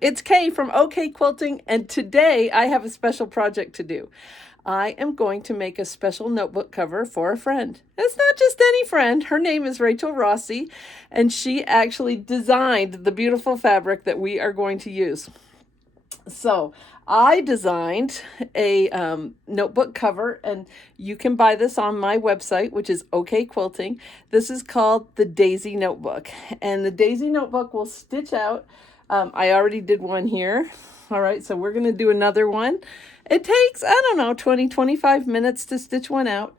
it's Kay from OK Quilting, and today I have a special project to do. I am going to make a special notebook cover for a friend. It's not just any friend. Her name is Rachel Rossi, and she actually designed the beautiful fabric that we are going to use. So I designed a notebook cover, and you can buy this on my website, which is OK Quilting. This is called the Daisy Notebook, and the Daisy Notebook will stitch out. I already did one here. All right, so we're going to do another one. It takes, I don't know, 20-25 minutes to stitch one out.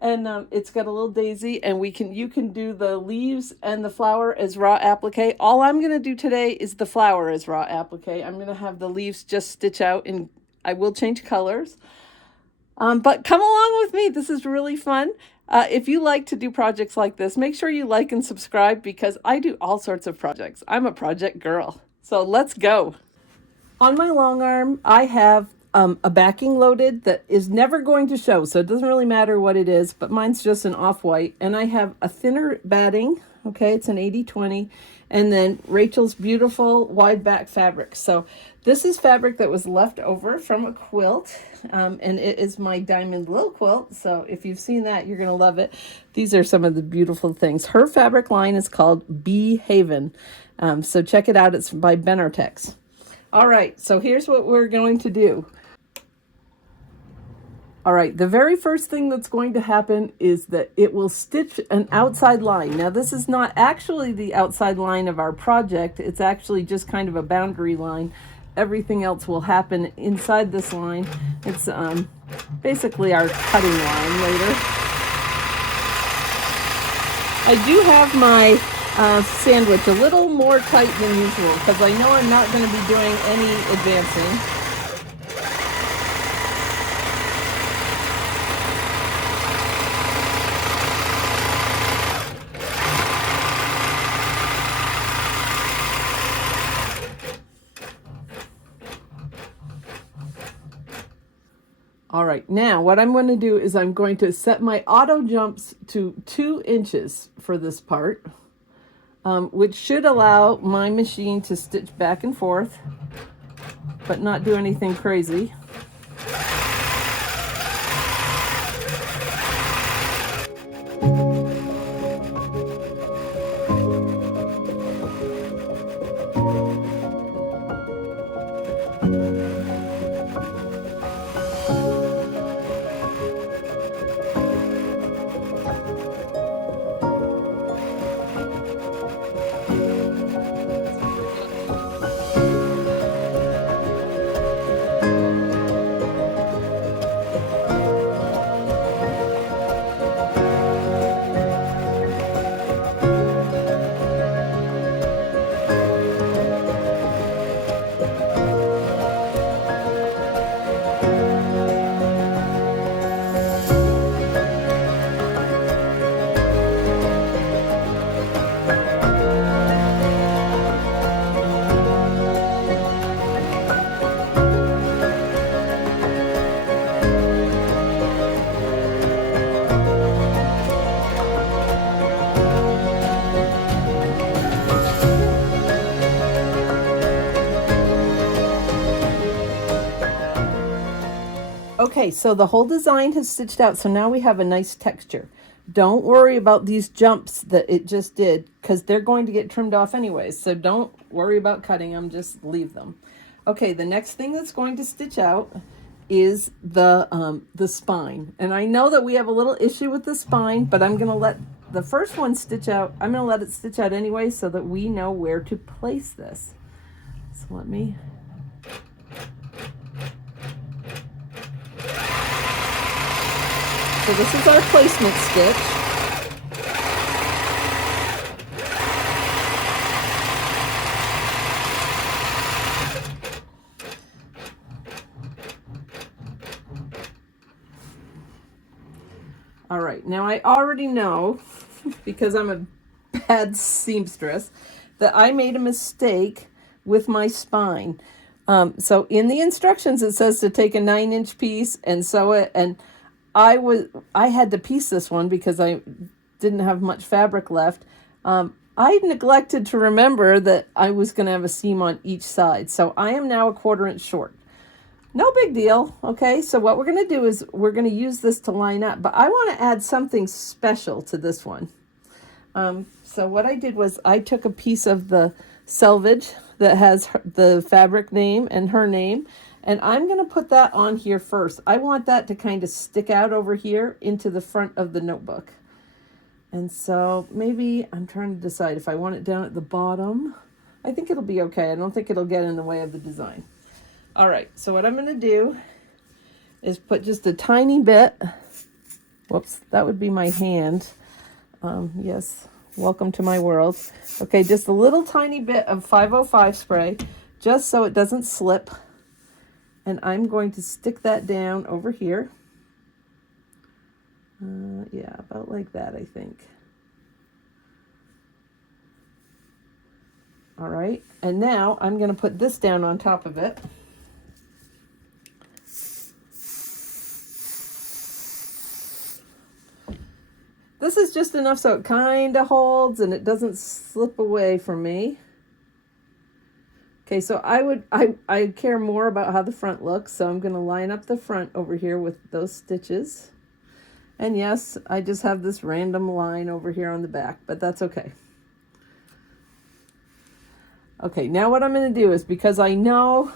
And it's got a little daisy, and you can do the leaves and the flower as raw applique. All I'm going to do today is the flower as raw applique. I'm going to have the leaves just stitch out, and I will change colors. But come along with me. This is really fun. If you like to do projects like this, make sure you like and subscribe, because I do all sorts of projects. I'm a project girl. So let's go. On my long arm, I have a backing loaded that is never going to show, so it doesn't really matter what it is, but mine's just an off-white, and I have a thinner batting. Okay, it's an 80/20, and then Rachel's beautiful wide back fabric. So this is fabric that was left over from a quilt, and it is my Diamond Lil quilt. So if you've seen that, you're gonna love it. These are some of the beautiful things. Her fabric line is called Bee Haven, so check it out. It's by Benartex. All right, so here's what we're going to do. All right, the very first thing that's going to happen is that it will stitch an outside line. Now, this is not actually the outside line of our project. It's actually just kind of a boundary line. Everything else will happen inside this line. It's basically our cutting line later. I do have my sandwich a little more tight than usual, because I know I'm not going to be doing any advancing. All right, now what I'm going to do is I'm going to set my auto jumps to 2 inches for this part, which should allow my machine to stitch back and forth, but not do anything crazy. Okay, so the whole design has stitched out, so now we have a nice texture. Don't worry about these jumps that it just did, because they're going to get trimmed off anyways, so don't worry about cutting them, just leave them. Okay, the next thing that's going to stitch out is the spine. And I know that we have a little issue with the spine, but I'm going to let the first one stitch out. I'm going to let it stitch out anyway so that we know where to place this. So let me... So this is our placement stitch. All right, now I already know, because I'm a bad seamstress, that I made a mistake with my spine. So in the instructions it says to take a 9-inch piece and sew it, and I had to piece this one because I didn't have much fabric left. I neglected to remember that I was going to have a seam on each side. So I am now a 1/4 inch short. No big deal. Okay, so what we're going to do is we're going to use this to line up, but I want to add something special to this one. So what I did was I took a piece of the selvage that has the fabric name and her name, and I'm going to put that on here first. I want that to kind of stick out over here into the front of the notebook. And so maybe I'm trying to decide if I want it down at the bottom. I think it'll be okay. I don't think it'll get in the way of the design. All right, so what I'm going to do is put just a tiny bit. Whoops, that would be my hand. Yes, welcome to my world. Okay, just a little tiny bit of 505 spray, just so it doesn't slip. And I'm going to stick that down over here. Yeah, about like that, I think. All right, and now I'm going to put this down on top of it. This is just enough so it kind of holds and it doesn't slip away from me. Okay, so I care more about how the front looks, so I'm going to line up the front over here with those stitches. And yes, I just have this random line over here on the back, but that's okay. Okay, now what I'm going to do is, because I know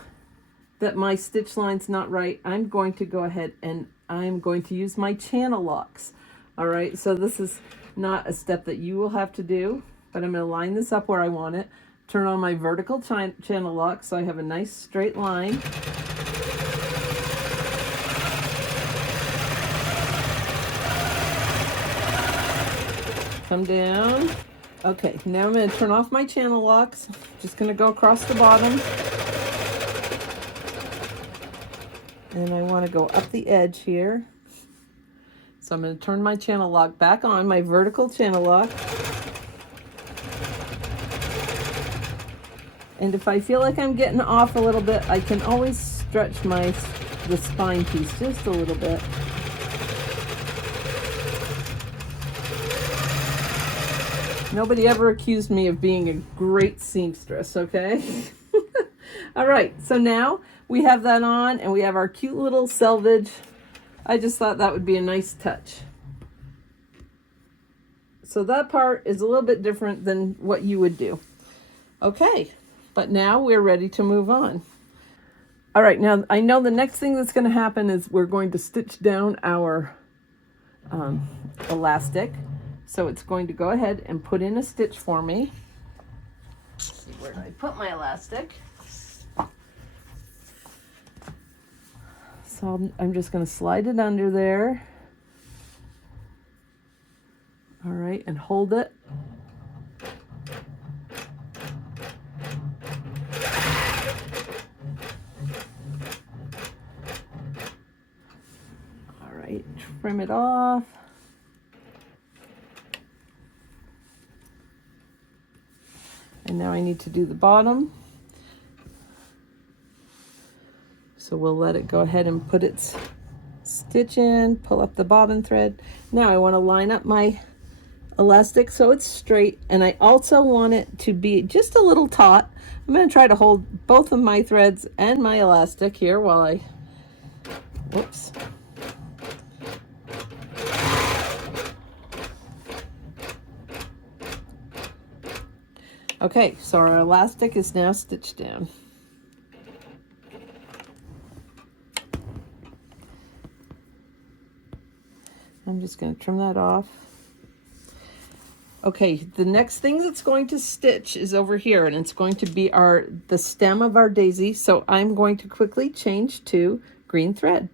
that my stitch line's not right, I'm going to go ahead and I'm going to use my channel locks. All right, so this is not a step that you will have to do, but I'm going to line this up where I want it. Turn on my vertical channel lock so I have a nice straight line. Come down. Okay, now I'm going to turn off my channel locks. Just going to go across the bottom. And I want to go up the edge here. So I'm going to turn my channel lock back on, my vertical channel lock. And if I feel like I'm getting off a little bit, I can always stretch the spine piece just a little bit. Nobody ever accused me of being a great seamstress, okay? All right, so now we have that on and we have our cute little selvage. I just thought that would be a nice touch. So that part is a little bit different than what you would do. Okay, but now we're ready to move on. All right, now I know the next thing that's going to happen is we're going to stitch down our elastic. So it's going to go ahead and put in a stitch for me. Let's see, where did I put my elastic? So I'm just going to slide it under there. All right, and hold it. All right, trim it off. And now I need to do the bottom. So we'll let it go ahead and put its stitch in, pull up the bobbin thread. Now I want to line up my elastic so it's straight, and I also want it to be just a little taut. I'm going to try to hold both of my threads and my elastic here while I, whoops. Okay, so our elastic is now stitched down. I'm just going to trim that off. Okay, the next thing that's going to stitch is over here, and it's going to be the stem of our daisy. So I'm going to quickly change to green thread.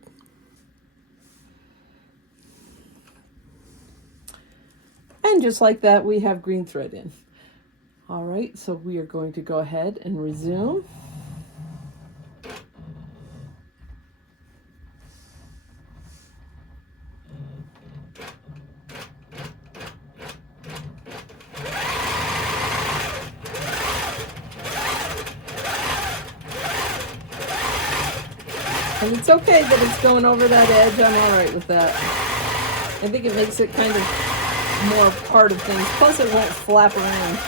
And just like that, we have green thread in. All right, so we are going to go ahead and resume. And it's okay that it's going over that edge. I'm all right with that. I think it makes it kind of more part of things. Plus it won't flap around.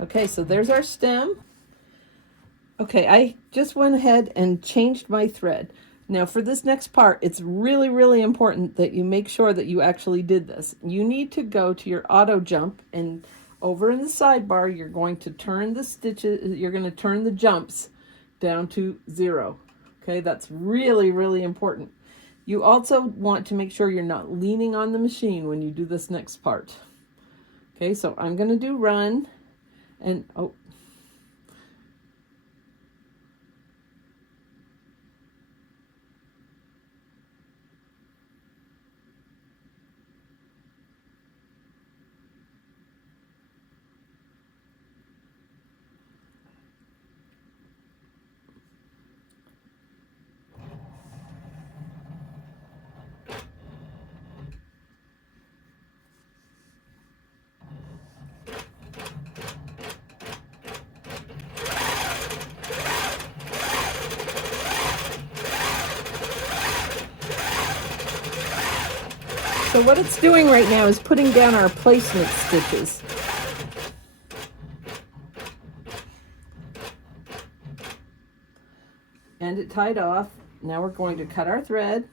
Okay, so there's our stem. Okay, I just went ahead and changed my thread. Now for this next part, it's really, really important that you make sure that you actually did this. You need to go to your auto jump, and over in the sidebar, you're going to turn the stitches, you're going to turn the jumps down to 0. Okay, that's really, really important. You also want to make sure you're not leaning on the machine when you do this next part. Okay, so I'm going to do run, and oh, so what it's doing right now is putting down our placement stitches. And it tied off. Now we're going to cut our thread.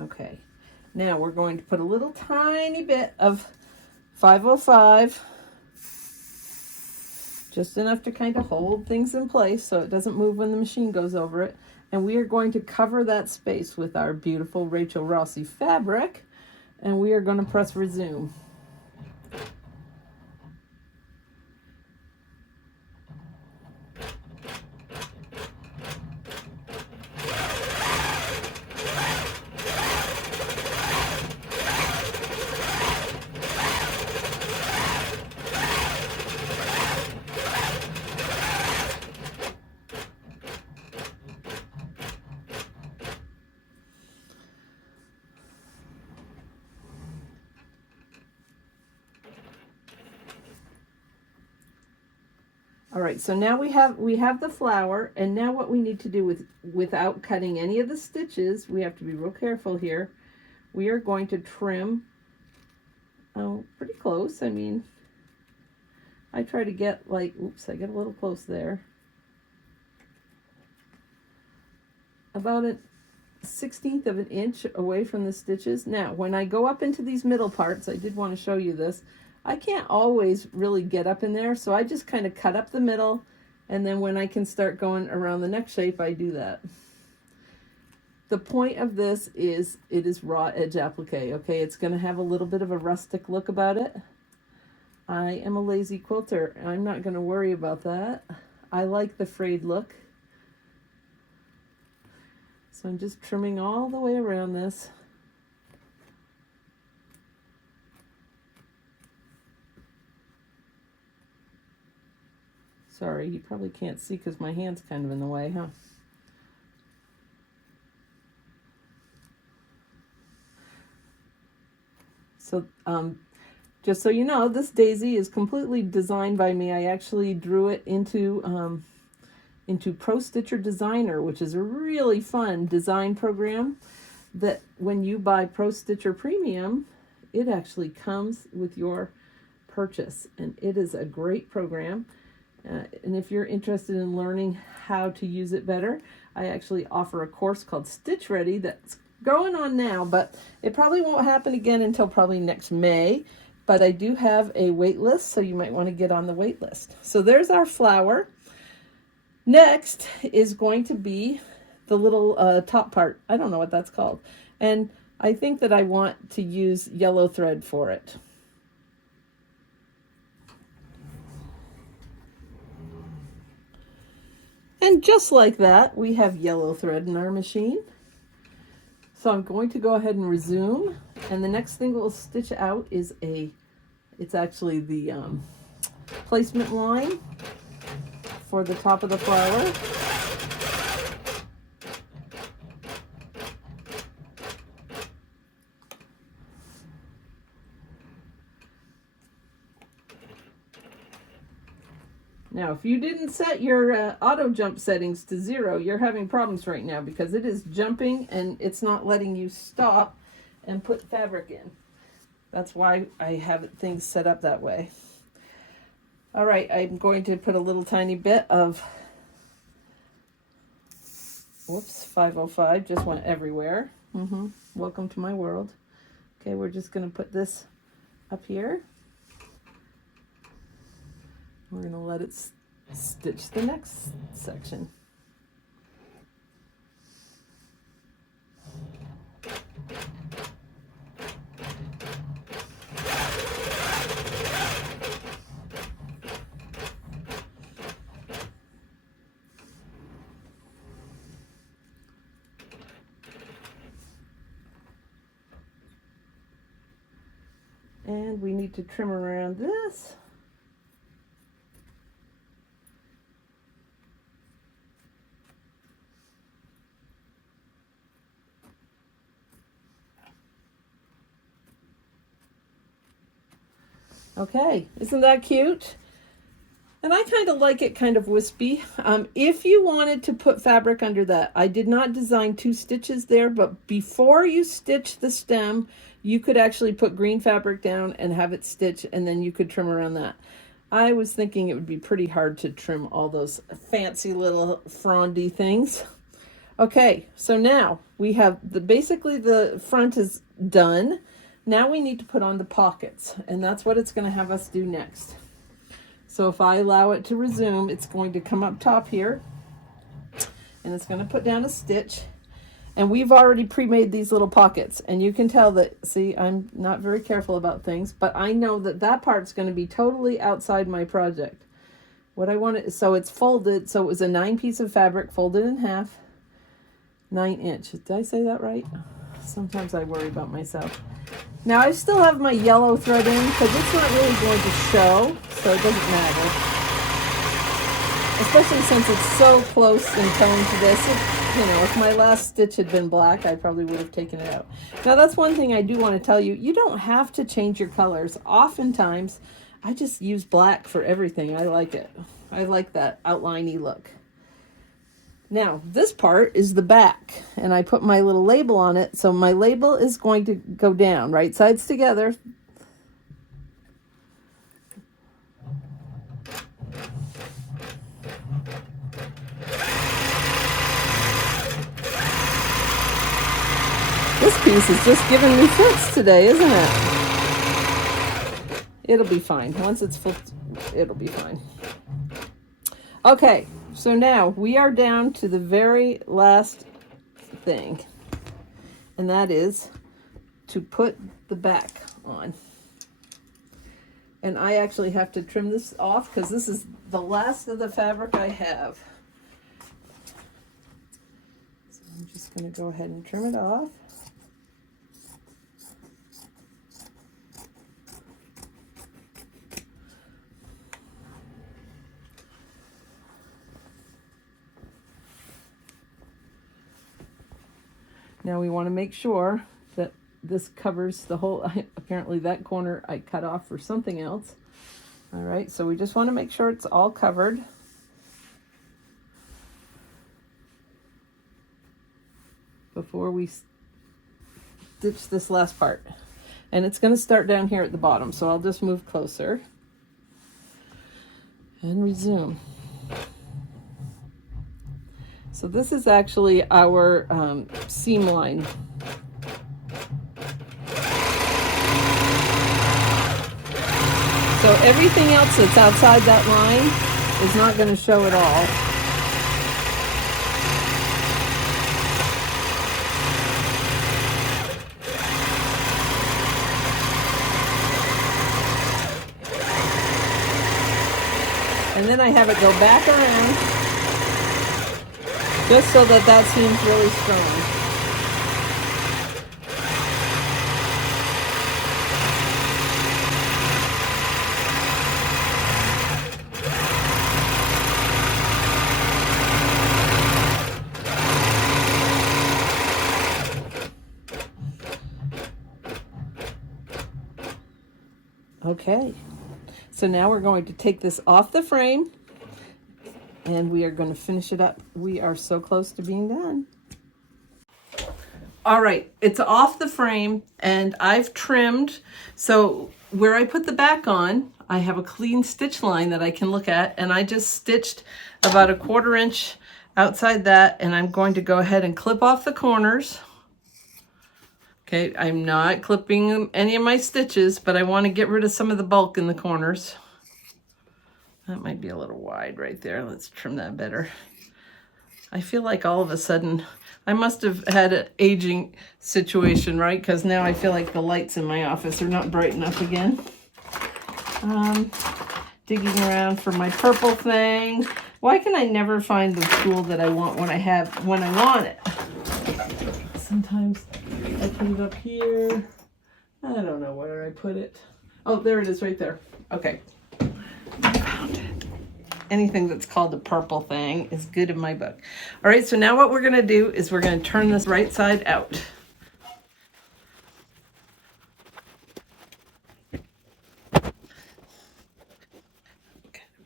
Okay, now we're going to put a little tiny bit of 505, just enough to kind of hold things in place so it doesn't move when the machine goes over it. And we are going to cover that space with our beautiful Rachel Rossi fabric, and we are going to press resume. All right, so now we have the flower, and now what we need to do without cutting any of the stitches, we have to be real careful here. We are going to trim, oh, pretty close. I mean, I try to get like, oops, I get a little close there. About a 1/16 of an inch away from the stitches. Now, when I go up into these middle parts, I did want to show you this. I can't always really get up in there, so I just kind of cut up the middle, and then when I can start going around the neck shape, I do that. The point of this is it is raw edge applique, okay? It's going to have a little bit of a rustic look about it. I am a lazy quilter. I'm not going to worry about that. I like the frayed look. So I'm just trimming all the way around this. Sorry, you probably can't see because my hand's kind of in the way, huh? So, just so you know, this daisy is completely designed by me. I actually drew it into Pro Stitcher Designer, which is a really fun design program that when you buy Pro Stitcher Premium, it actually comes with your purchase, and it is a great program. And if you're interested in learning how to use it better, I actually offer a course called Stitch Ready that's going on now, but it probably won't happen again until probably next May. But I do have a wait list, so you might want to get on the wait list. So there's our flower. Next is going to be the little top part. I don't know what that's called. And I think that I want to use yellow thread for it. And just like that, we have yellow thread in our machine. So I'm going to go ahead and resume. And the next thing we'll stitch out is it's actually the placement line for the top of the flower. Now, if you didn't set your auto jump settings to 0, you're having problems right now because it is jumping and it's not letting you stop and put fabric in. That's why I have things set up that way. All right, I'm going to put a little tiny bit of, whoops, 505, just went everywhere. Welcome to my world. Okay, we're just going to put this up here. We're going to let it stitch the next section. And we need to trim around this. Okay, isn't that cute? And I kind of like it kind of wispy. If you wanted to put fabric under that, I did not design 2 stitches there, but before you stitch the stem, you could actually put green fabric down and have it stitch, and then you could trim around that. I was thinking it would be pretty hard to trim all those fancy little frondy things. Okay, so now we have basically the front is done. Now we need to put on the pockets, and that's what it's going to have us do next. So if I allow it to resume, it's going to come up top here, and it's going to put down a stitch. And we've already pre-made these little pockets, and you can tell that, see, I'm not very careful about things, but I know that that part's going to be totally outside my project. What I want so it's folded, so it was a 9 piece of fabric folded in half, 9 inch. Did I say that right? Sometimes I worry about myself. Now I still have my yellow thread in because it's not really going to show, so it doesn't matter. Especially since it's so close in tone to this. If my last stitch had been black, I probably would have taken it out. Now that's one thing I do want to tell you. You don't have to change your colors. Oftentimes, I just use black for everything. I like it. I like that outliney look. Now, this part is the back, and I put my little label on it. So my label is going to go down, right sides together. This piece is just giving me fits today, isn't it? It'll be fine. Once it's full, it'll be fine. Okay. So now we are down to the very last thing, and that is to put the back on. And I actually have to trim this off because this is the last of the fabric I have. So I'm just going to go ahead and trim it off. Now we want to make sure that this covers the whole, apparently that corner I cut off for something else. All right, so we just want to make sure it's all covered. Before we stitch this last part. And it's going to start down here at the bottom, so I'll just move closer and resume. So this is actually our seam line. So everything else that's outside that line is not going to show at all. And then I have it go back around. Just so that seems really strong. Okay, so now we're going to take this off the frame. And we are going to finish it up. We are so close to being done. All right, it's off the frame and I've trimmed. So where I put the back on, I have a clean stitch line that I can look at, and I just stitched about 1/4 inch outside that, and I'm going to go ahead and clip off the corners. Okay, I'm not clipping any of my stitches, but I want to get rid of some of the bulk in the corners. That might be a little wide right there. Let's trim that better. I feel like all of a sudden, I must have had an aging situation, right? Because now I feel like the lights in my office are not bright enough again. Digging around for my purple thing. Why can I never find the tool that I want when I want it? Sometimes I put it up here. I don't know where I put it. Oh, there it is right there. Okay. Found it. Anything that's called the purple thing is good in my book. All right, so now what we're gonna do is we're gonna turn this right side out.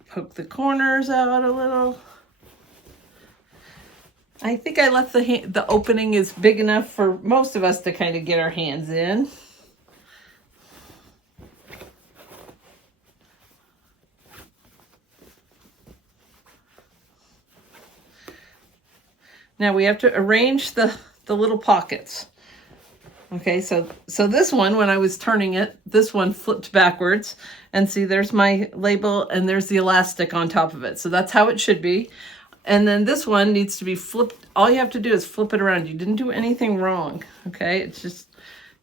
Poke the corners out a little. I think I left the opening is big enough for most of us to kind of get our hands in. Now we have to arrange the little pockets. Okay, so this one, when I was turning it, this one flipped backwards. And see, there's my label and there's the elastic on top of it. So that's how it should be. And then this one needs to be flipped. All you have to do is flip it around. You didn't do anything wrong, okay? It's just,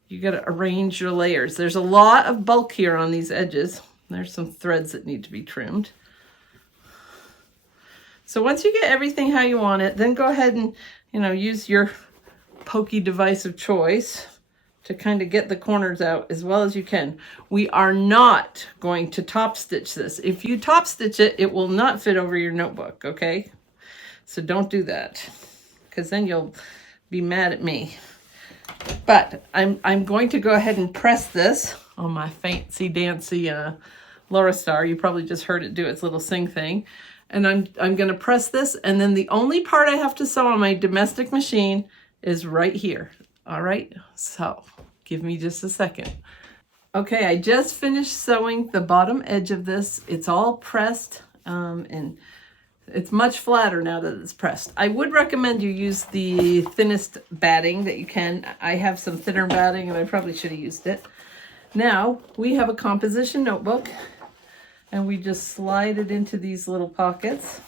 you gotta arrange your layers. There's a lot of bulk here on these edges. There's some threads that need to be trimmed. So once you get everything how you want it, then go ahead and, use your pokey device of choice to kind of get the corners out as well as you can. We are not going to top stitch this. If you top stitch it, it will not fit over your notebook, okay? So don't do that, because then you'll be mad at me. But I'm going to go ahead and press this on my fancy dancy Laura Star. You probably just heard it do its little sing thing. And I'm going to press this, and then the only part I have to sew on my domestic machine is right here. All right, so give me just a second. Okay, I just finished sewing the bottom edge of this. It's all pressed, and it's much flatter now that it's pressed. I would recommend you use the thinnest batting that you can. I have some thinner batting, and I probably should have used it. Now, we have a composition notebook, and we just slide it into these little pockets.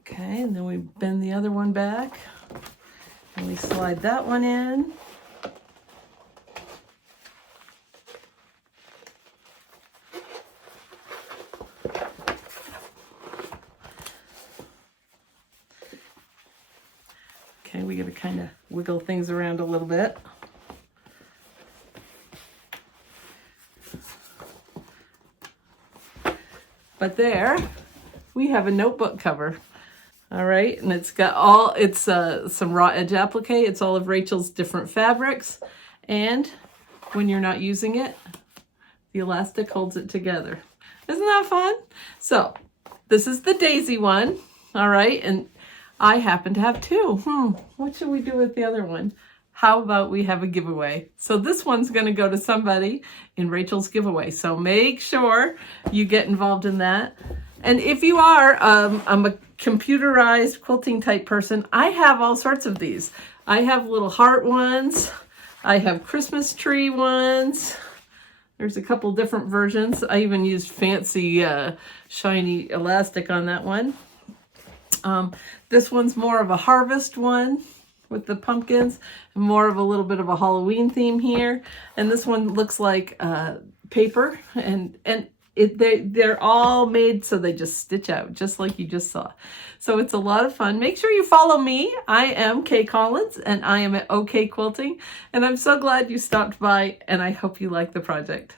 Okay, and then we bend the other one back, and we slide that one in. Okay, we got to kind of wiggle things around a little bit. But there, we have a notebook cover. All right, and it's got some raw edge applique. It's all of Rachel's different fabrics. And when you're not using it, the elastic holds it together. Isn't that fun? So this is the daisy one, all right? And I happen to have two. What should we do with the other one? How about we have a giveaway? So this one's gonna go to somebody in Rachel's giveaway. So make sure you get involved in that. And if you are I'm a computerized quilting type person, I have all sorts of these. I have little heart ones. I have Christmas tree ones. There's a couple different versions. I even used fancy shiny elastic on that one. This one's more of a harvest one with the pumpkins, more of a little bit of a Halloween theme here. And this one looks like paper, and they're all made so they just stitch out, just like you just saw. So it's a lot of fun. Make sure you follow me. I am Kay Collins, and I am at OK Quilting. And I'm so glad you stopped by, and I hope you like the project.